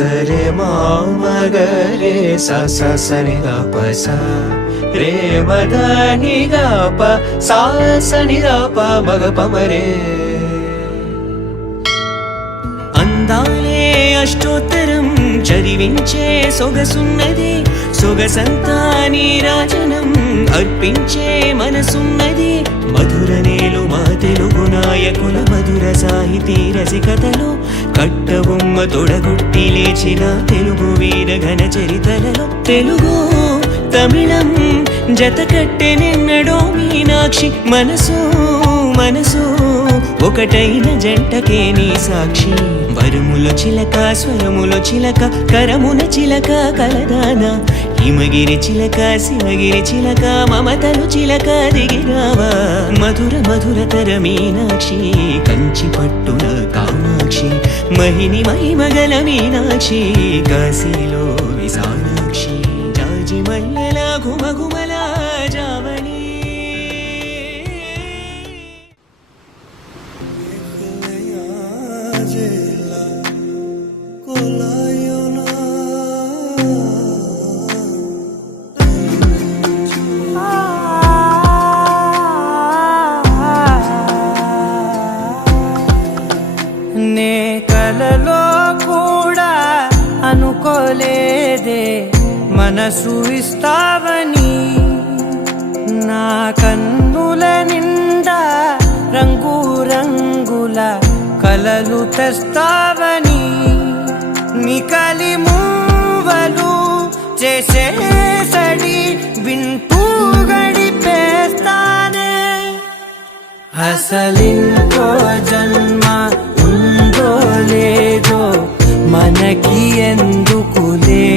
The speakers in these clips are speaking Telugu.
సరే మామగరే సని గప స రే మదని గప సని గప మగ పమరే. అందాలే అష్టోత్తరం చదివించే సొగసున్నది, సొగసంతా నీరాజనం అర్పించే మనసున్నది. మధుర నేలు మా తెలుగు నాయకుల మధుర సాహితీ రసికతలో కట్టబొమ్మ తొడగొట్టి లేచిన తెలుగు వీర ఘన చరితలలో తెలుగు తమిళం జత కట్టెనెన్నడో మీనాక్షి. మనసు మనసు ఒకటైన జంటకే నీ సాక్షి. వరములో చిలక స్వరములో చిలక కరమున చిలక కలదాన హిమగిరి చిలక శివగిరి చిలక మమతలు చిలక దిగిరావా. మధుర మధురతర మీనాక్షి కంచి పట్టున కామాక్షి మహిని మహిమగల మీనాక్షి కాశీలో విశాలాక్షి జాజి మల్లెల ఘుమఘుమల జావళి. నే కలలో కూడా అనుకోలేదే మనసు ఇస్తావని, నా కన్నుల నిండా రంగు రంగుల కలలు తెస్తావని. నికలి మూవలు చేసేసడి వింటూ గడిపేస్తానే. అసలింకో జన్మ ఉందో లేదో మనకి ఎందుకులే,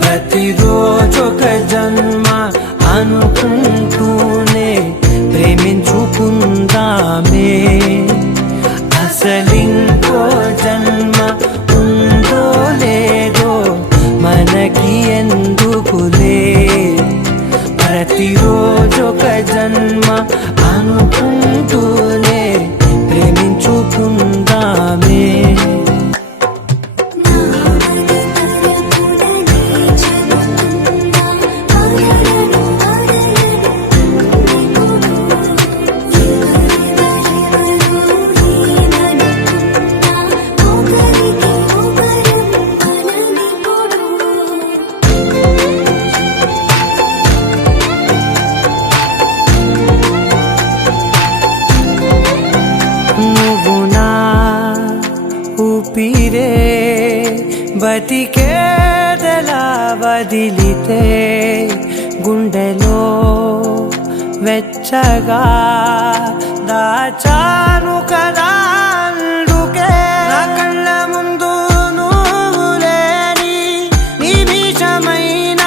ప్రతిరోజొక జన్మ అనుకుంటూనే ప్రేమించుకుందామే. అసలింకో జన్మ ఉందో లేదో మనకి ఎందుకులే, ప్రతిరోజొక జన్మ అనుకుంటూనే ప్రేమించుకుందామే. ఊపిరే బతికేదలా వదిలితే గుండెలో వెచ్చగా దాచాను కదా. అందుకే నా కళ్ళ ముందు నువ్వు లేని నిమిషమైన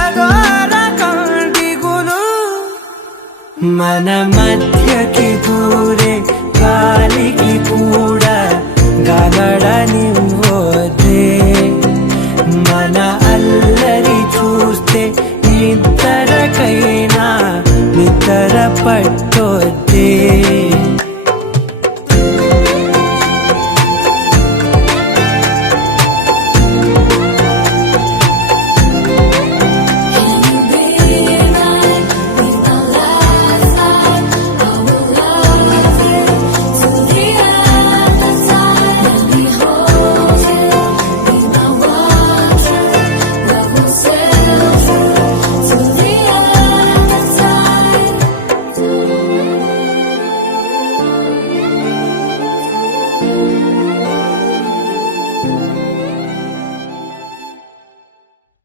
అఘోర కంటిగులు. మన మధ్యకి దూరే గాలికి కూడా గలడనివ్వొద్దే.